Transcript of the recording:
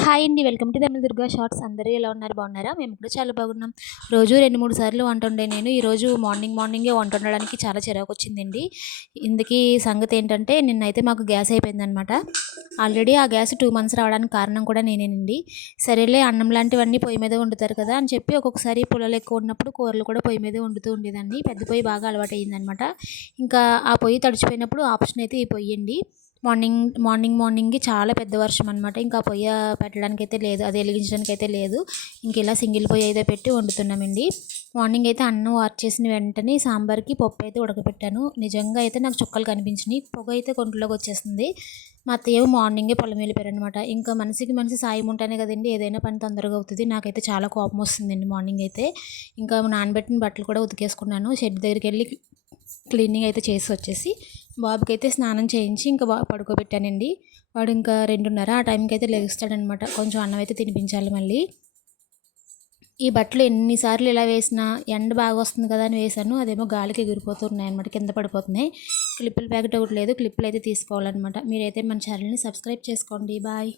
Hi అండి welcome to Tamil Durga shorts. అందరూ ఎలా ఉన్నారు? బాగున్నారా? మేము కూడా చాలా బాగున్నాం. రోజు రెండు మూడు సార్లు వంట ఉండే నేను. ఈరోజు మార్నింగ్ మార్నింగే వంట వండడానికి చాలా చిరాకు వచ్చిందండి ఇందుకీ సంగతి ఏంటంటే నిన్నైతే మాకు గ్యాస్ అయిపోయిందనమాట ఆల్రెడీ ఆ గ్యాస్ టూ మంత్స్ రావడానికి కారణం కూడా నేనేనండి. సరేలే అన్నం లాంటివన్నీ పొయ్యి మీద వండుతారు కదా అని చెప్పి ఒక్కొక్కసారి పుల్లలు ఎక్కువ ఉన్నప్పుడు కూరలు కూడా పొయ్యి మీద వండుతూ ఉండేదాన్ని. పెద్ద పొయ్యి బాగా అలవాటు అయ్యిందనమాట ఇంకా ఆ పొయ్యి తడిచిపోయినప్పుడు ఆప్షన్ అయితే ఈ పొయ్యి అండి. మార్నింగ్ మార్నింగ్ మార్నింగ్ చాలా పెద్ద వర్షం అనమాట ఇంకా పొయ్యి పెట్టడానికి అయితే లేదు అది వెలిగించడానికి అయితే లేదు. ఇంక ఇలా సింగిల్ పొయ్యి అయితే పెట్టి వండుతున్నామండి. మార్నింగ్ అయితే అన్నం వాచ్ చేసిన వెంటనే సాంబార్కి పప్పు అయితే ఉడకపెట్టాను నిజంగా అయితే నాకు చుక్కలు కనిపించినాయి. పొగ అయితే కొంట్లోకి వచ్చేస్తుంది మా అత్తయ్య మార్నింగే పొలం వెళ్ళిపోయారనమాట ఇంకా మనిషికి మనిషి సాయం ఉంటేనే కదండి ఏదైనా పని తొందరగా అవుతుంది. నాకైతే చాలా కోపం వస్తుందండి మార్నింగ్ అయితే. ఇంకా నానబెట్టిన బట్టలు కూడా ఉతికేసుకున్నాను. షెడ్ దగ్గరికి వెళ్ళి క్లీనింగ్ అయితే చేసి వచ్చేసి బాబుకి అయితే స్నానం చేయించి ఇంకా బాగా పడుకోబెట్టానండి. వాడు ఇంకా రెండున్నర ఆ టైంకి అయితే లెగుస్తాడనమాట. కొంచెం అన్నం అయితే తినిపించాలి మళ్ళీ. ఈ బట్టలు ఎన్నిసార్లు ఇలా వేసినా ఎండ బాగా వస్తుంది కదా అని వేసాను అదేమో గాలికి ఎగిరిపోతున్నాయి అనమాట కింద పడిపోతున్నాయి. క్లిప్పుల ప్యాకెట్ ఒకటి లేదు క్లిప్పులు అయితే తీసుకోవాలన్నమాట. మీరైతే మన ఛానల్ని సబ్స్క్రైబ్ చేసుకోండి. బాయ్.